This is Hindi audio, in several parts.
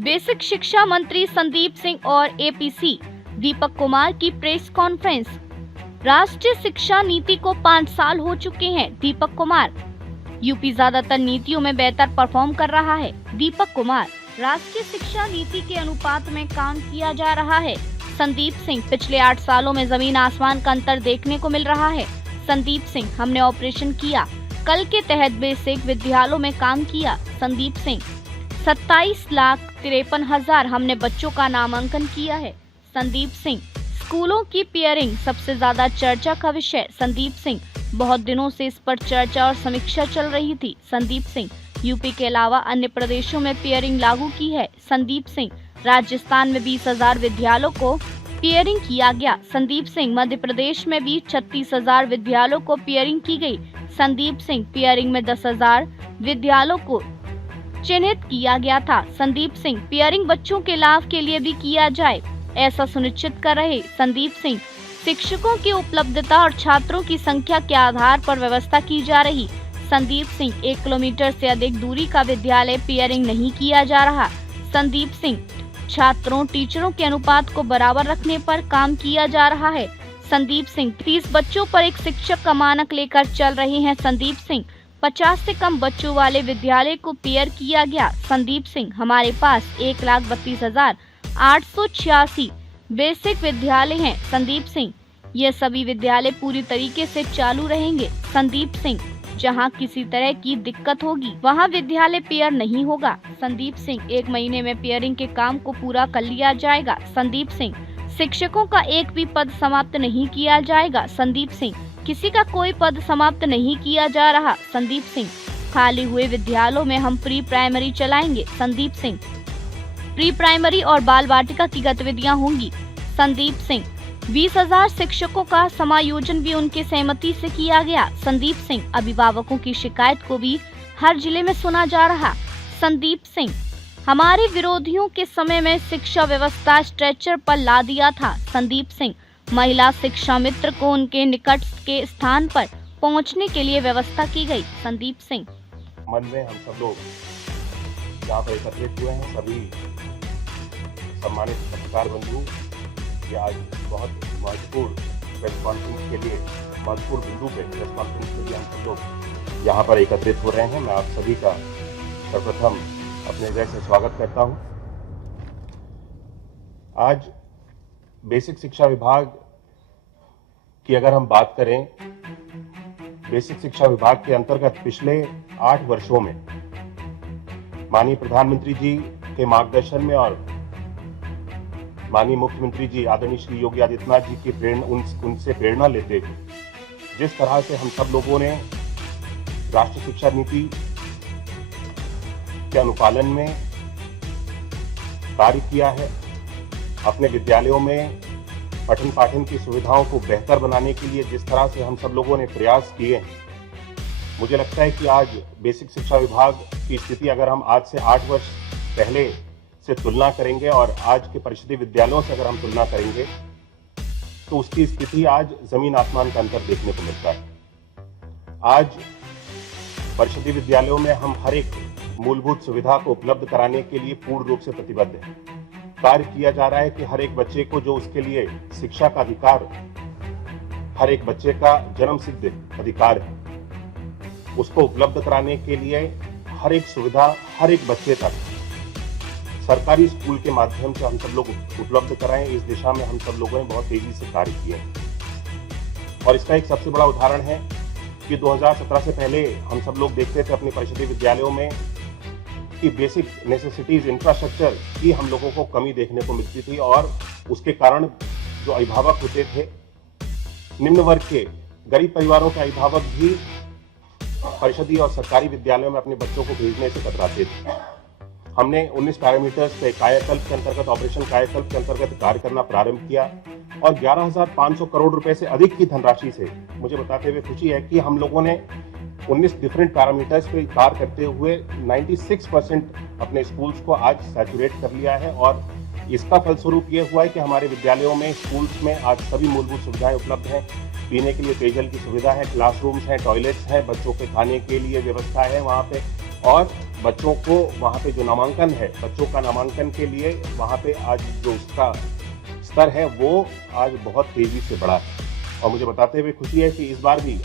बेसिक शिक्षा मंत्री संदीप सिंह और एपीसी दीपक कुमार की प्रेस कॉन्फ्रेंस। राष्ट्रीय शिक्षा नीति को 5 साल हो चुके हैं। दीपक कुमार, यूपी ज्यादातर नीतियों में बेहतर परफॉर्म कर रहा है। दीपक कुमार, राष्ट्रीय शिक्षा नीति के अनुपात में काम किया जा रहा है। संदीप सिंह, पिछले 8 सालों में जमीन आसमान का अंतर देखने को मिल रहा है। संदीप सिंह, हमने ऑपरेशन किया, कल के तहत बेसिक विद्यालयों में काम किया। संदीप सिंह, 27,53,000 हमने बच्चों का नामांकन किया है। संदीप सिंह, स्कूलों की पेयरिंग सबसे ज्यादा चर्चा का विषय। संदीप सिंह, बहुत दिनों से इस पर चर्चा और समीक्षा चल रही थी। संदीप सिंह, यूपी के अलावा अन्य प्रदेशों में पेयरिंग लागू की है। संदीप सिंह, राजस्थान में 20,000 विद्यालयों को पेयरिंग किया गया। संदीप सिंह, मध्य प्रदेश में भी 36,000 विद्यालयों को पेयरिंग की गई। संदीप सिंह, पेयरिंग में 10,000 विद्यालयों को चिन्हित किया गया था। संदीप सिंह, पेयरिंग बच्चों के लाभ के लिए भी किया जाए, ऐसा सुनिश्चित कर रहे। संदीप सिंह, शिक्षकों की उपलब्धता और छात्रों की संख्या के आधार पर व्यवस्था की जा रही। संदीप सिंह, 1 किलोमीटर से अधिक दूरी का विद्यालय पेयरिंग नहीं किया जा रहा। संदीप सिंह, छात्रों टीचरों के अनुपात को बराबर रखने पर काम किया जा रहा है। संदीप सिंह, 30 बच्चों पर एक शिक्षक का मानक लेकर चल रहे हैं। संदीप सिंह, 50 से कम बच्चों वाले विद्यालय को पेयर किया गया। संदीप सिंह, हमारे पास 1,32,886 बेसिक विद्यालय हैं। संदीप सिंह, ये सभी विद्यालय पूरी तरीके से चालू रहेंगे। संदीप सिंह, जहां किसी तरह की दिक्कत होगी वहां विद्यालय पेयर नहीं होगा। संदीप सिंह, 1 महीने में पेयरिंग के काम को पूरा कर लिया जाएगा। संदीप सिंह, शिक्षकों का एक भी पद समाप्त नहीं किया जाएगा। संदीप सिंह, किसी का कोई पद समाप्त नहीं किया जा रहा। संदीप सिंह, खाली हुए विद्यालयों में हम प्री प्राइमरी चलाएंगे। संदीप सिंह, प्री प्राइमरी और बाल वाटिका की गतिविधियां होंगी। संदीप सिंह, 20,000 शिक्षकों का समायोजन भी उनकी सहमति से किया गया। संदीप सिंह, अभिभावकों की शिकायत को भी हर जिले में सुना जा रहा। संदीप सिंह, हमारे विरोधियों के समय में शिक्षा व्यवस्था स्ट्रेचर पर ला दिया था। संदीप सिंह, महिला शिक्षा मित्र को उनके निकट के स्थान पर पहुंचने के लिए व्यवस्था की गई। संदीप सिंह, मन में हम सब लोग यहाँ पर एकत्रित हुए हैं, सभी सम्मानित पत्रकार बंधु, ये आज बहुत महत्वपूर्ण प्रेस कॉन्फ्रेंस के लिए, महत्वपूर्ण बिंदु पे प्रेस कॉन्फ्रेंस के लिए हम सब लोग यहाँ पर एकत्रित हो रहे हैं। मैं आप सभी का सर्वप्रथम अपने हृदय से स्वागत करता हूँ। आज बेसिक शिक्षा विभाग की अगर हम बात करें, बेसिक शिक्षा विभाग के अंतर्गत पिछले 8 वर्षों में माननीय प्रधानमंत्री जी के मार्गदर्शन में और माननीय मुख्यमंत्री जी आदरणीय श्री योगी आदित्यनाथ जी की उनसे प्रेरणा लेते हुए जिस तरह से हम सब लोगों ने राष्ट्रीय शिक्षा नीति के अनुपालन में कार्य किया है, अपने विद्यालयों में पठन पाठन की सुविधाओं को बेहतर बनाने के लिए जिस तरह से हम सब लोगों ने प्रयास किए हैं, मुझे लगता है कि आज बेसिक शिक्षा विभाग की स्थिति अगर हम आज से 8 वर्ष पहले से तुलना करेंगे और आज के परिषदीय विद्यालयों से अगर हम तुलना करेंगे तो उसकी स्थिति आज जमीन आसमान का अंतर देखने को मिलता है। आज परिषदीय विद्यालयों में हम हर एक मूलभूत सुविधा को उपलब्ध कराने के लिए पूर्ण रूप से प्रतिबद्ध हैं। कार्य किया जा रहा है कि हर एक बच्चे को जो उसके लिए शिक्षा का अधिकार, हर एक बच्चे का जन्म सिद्ध अधिकार है, उसको उपलब्ध कराने के लिए हर एक सुविधा हर एक बच्चे तक सरकारी स्कूल के माध्यम से हम सब लोग उपलब्ध कराएं। इस दिशा में हम सब लोगों ने बहुत तेजी से कार्य किए हैं और इसका एक सबसे बड़ा उदाहरण है कि 2017 से पहले हम सब लोग देखते थे अपने परिषदीय विद्यालयों में कि बेसिक नेसेसिटीज, इंफ्रास्ट्रक्चर की हम लोगों को कमी देखने को मिलती थी और उसके कारण जो अभिभावक होते थे, निम्न वर्ग के गरीब परिवारों के अभिभावक भी परिषदीय और सरकारी विद्यालयों में अपने बच्चों को भेजने से कतराते थे। हमने 19 पैरामीटर्स पे कायाकल्प के अंतर्गत, ऑपरेशन कायाकल्प के अंतर्गत कार्य करना प्रारंभ किया और 11,500 करोड़ रुपए से अधिक की धनराशि से मुझे बताते हुए खुशी है कि हम लोगों ने 19 डिफरेंट पैरामीटर्स पे कार्य करते हुए 96% अपने स्कूल्स को आज सैचुरेट कर लिया है और इसका फलस्वरूप ये हुआ है कि हमारे विद्यालयों में, स्कूल्स में आज सभी मूलभूत सुविधाएं उपलब्ध हैं। पीने के लिए पेयजल की सुविधा है, क्लासरूम्स हैं, टॉयलेट्स हैं, बच्चों के खाने के लिए व्यवस्था है, वहाँ पे और बच्चों को वहाँ पे जो नामांकन है, बच्चों का नामांकन के लिए वहाँ पे आज जो उसका स्तर है वो आज बहुत तेज़ी से बढ़ा है। और मुझे बताते हुए खुशी है कि इस बार भी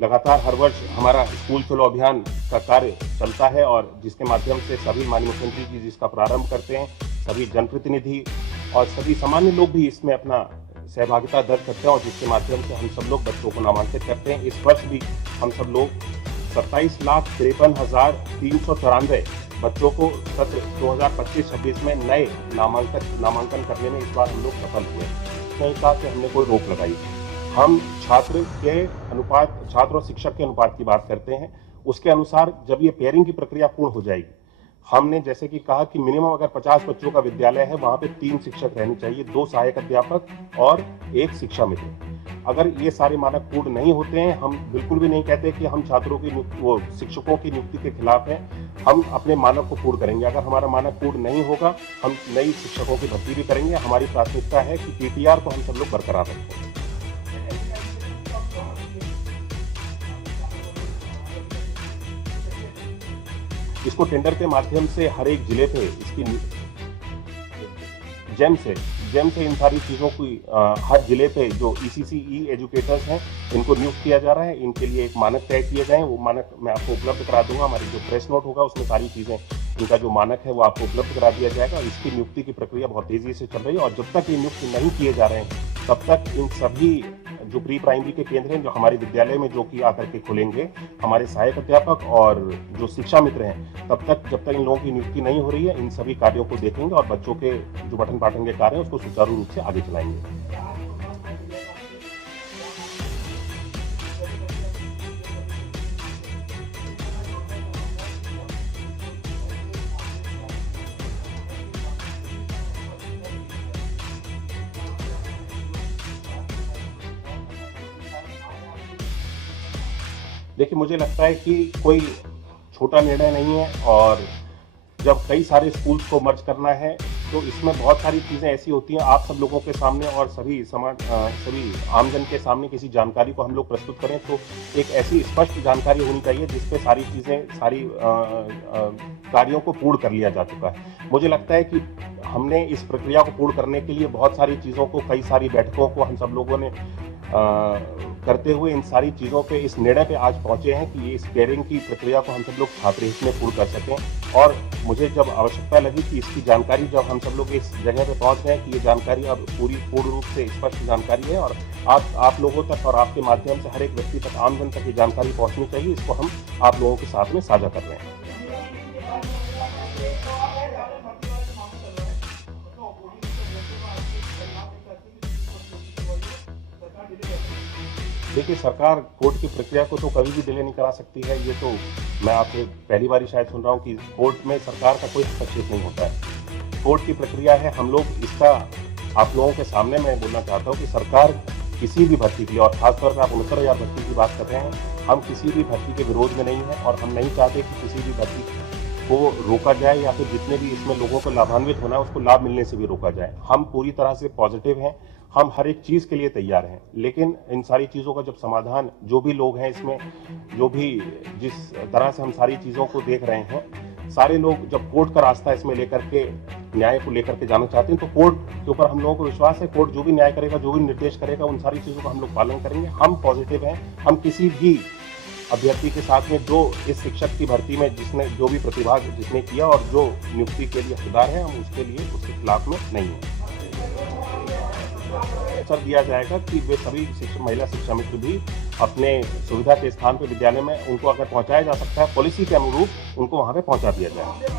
लगातार हर वर्ष हमारा स्कूल चलो अभियान का कार्य चलता है और जिसके माध्यम से सभी माननीय मुख्यमंत्री जी जिसका प्रारंभ करते हैं, सभी जनप्रतिनिधि और सभी सामान्य लोग भी इसमें अपना सहभागिता दर्ज करते हैं और जिसके माध्यम से हम सब लोग बच्चों को नामांकित करते हैं। इस वर्ष भी हम सब लोग 27,53,394 बच्चों को सत्र 2025-26 में नए नामांकन करने में इस बार हम लोग सफल हुए। नहीं कहा कि हमने कोई रोक लगाई। हम छात्र और शिक्षक के अनुपात की बात करते हैं। उसके अनुसार जब ये पेयरिंग की प्रक्रिया पूर्ण हो जाएगी, हमने जैसे कि कहा कि मिनिमम अगर 50 बच्चों का विद्यालय है, वहाँ पे 3 शिक्षक रहने चाहिए, 2 सहायक अध्यापक और 1 शिक्षा मित्र। अगर ये सारे मानक पूर्ण नहीं होते हैं, हम बिल्कुल भी नहीं कहते कि हम छात्रों की शिक्षकों की नियुक्ति के खिलाफ हैं। हम अपने मानक को पूर्ण करेंगे। अगर हमारा मानक पूर्ण नहीं होगा, हम नई शिक्षकों की भर्ती भी करेंगे। हमारी प्राथमिकता है कि पीटीआर को हम सब लोग बरकरार रखें। इसको टेंडर के माध्यम से हर एक जिले पे इसकी जेम से इन सारी चीज़ों की हर जिले पे जो ECC एजुकेटर्स हैं इनको नियुक्त किया जा रहा है। इनके लिए एक मानक तय किए गए हैं। वो मानक मैं आपको उपलब्ध करा दूंगा। हमारी जो प्रेस नोट होगा उसमें सारी चीज़ें, इनका जो मानक है वो आपको उपलब्ध करा दिया जाएगा। इसकी नियुक्ति की प्रक्रिया बहुत तेज़ी से चल रही है और जब तक ये नियुक्त नहीं किए जा रहे हैं तब तक इन सभी जो प्री प्राइमरी के केंद्र हैं जो हमारे विद्यालय में जो कि आकर के खुलेंगे, हमारे सहायक अध्यापक और जो शिक्षा मित्र हैं, तब तक जब तक इन लोगों की नियुक्ति नहीं हो रही है, इन सभी कार्यों को देखेंगे और बच्चों के जो पठन पाठन के कार्य हैं उसको सुचारू रूप से आगे चलाएंगे। देखिए, मुझे लगता है कि कोई छोटा निर्णय नहीं है और जब कई सारे स्कूल्स को मर्ज करना है तो इसमें बहुत सारी चीज़ें ऐसी होती हैं। आप सब लोगों के सामने और सभी आमजन के सामने किसी जानकारी को हम लोग प्रस्तुत करें तो एक ऐसी स्पष्ट जानकारी होनी चाहिए जिस पे सारी चीज़ें, सारी कार्यों को पूर्ण कर लिया जा चुका है। मुझे लगता है कि हमने इस प्रक्रिया को पूर्ण करने के लिए बहुत सारी चीज़ों को, कई सारी बैठकों को हम सब लोगों ने करते हुए इन सारी चीज़ों पे इस निर्णय पे आज पहुंचे हैं कि इस पेयरिंग की प्रक्रिया को हम सब लोग छात्र हित में पूर्ण कर सकें। और मुझे जब आवश्यकता लगी कि इसकी जानकारी, जब हम सब लोग इस जगह पे पहुंच गए कि ये जानकारी अब पूर्ण रूप से स्पष्ट जानकारी है और आप लोगों तक और आपके माध्यम से हर एक व्यक्ति तक, आमजन तक ये जानकारी पहुँचनी चाहिए, इसको हम आप लोगों के साथ में साझा कर रहे हैं। देखिए, सरकार कोर्ट की प्रक्रिया को तो कभी भी डिले नहीं करा सकती है। ये तो मैं आपसे पहली बार शायद सुन रहा हूँ कि कोर्ट में सरकार का कोई हस्तक्षेप नहीं होता है। कोर्ट की प्रक्रिया है, हम लोग इसका आप लोगों के सामने मैं बोलना चाहता हूँ कि सरकार किसी भी भर्ती के लिए, और खासतौर पर आप 69,000 भर्ती की बात कर रहे हैं, हम किसी भी भर्ती के विरोध में नहीं है और हम नहीं चाहते कि किसी भी भर्ती को रोका जाए या फिर जितने भी इसमें लोगों को लाभान्वित होना है उसको लाभ मिलने से भी रोका जाए। हम पूरी तरह से पॉजिटिव हैं, हम हर एक चीज़ के लिए तैयार हैं, लेकिन इन सारी चीज़ों का जब समाधान, जो भी लोग हैं इसमें, जो भी जिस तरह से हम सारी चीज़ों को देख रहे हैं, सारे लोग जब कोर्ट का रास्ता इसमें लेकर के, न्याय को लेकर के जाना चाहते हैं तो कोर्ट के ऊपर हम लोगों को विश्वास है। कोर्ट जो भी न्याय करेगा, जो भी निर्देश करेगा, उन सारी चीज़ों का हम लोग पालन करेंगे। हम पॉजिटिव हैं। हम किसी भी अभ्यर्थी के साथ में जो इस शिक्षक की भर्ती में जिसने जो भी प्रतिभाग जिसने किया और जो नियुक्ति के लिए हकदार है, हम उसके लिए खिलाफ में नहीं है। अवसर दिया जाएगा कि वे सभी महिला शिक्षा मित्र भी अपने सुविधा के स्थान पर विद्यालय में, उनको अगर पहुंचाया जा सकता है पॉलिसी के अनुरूप, उनको वहां पे पहुंचा दिया जाए।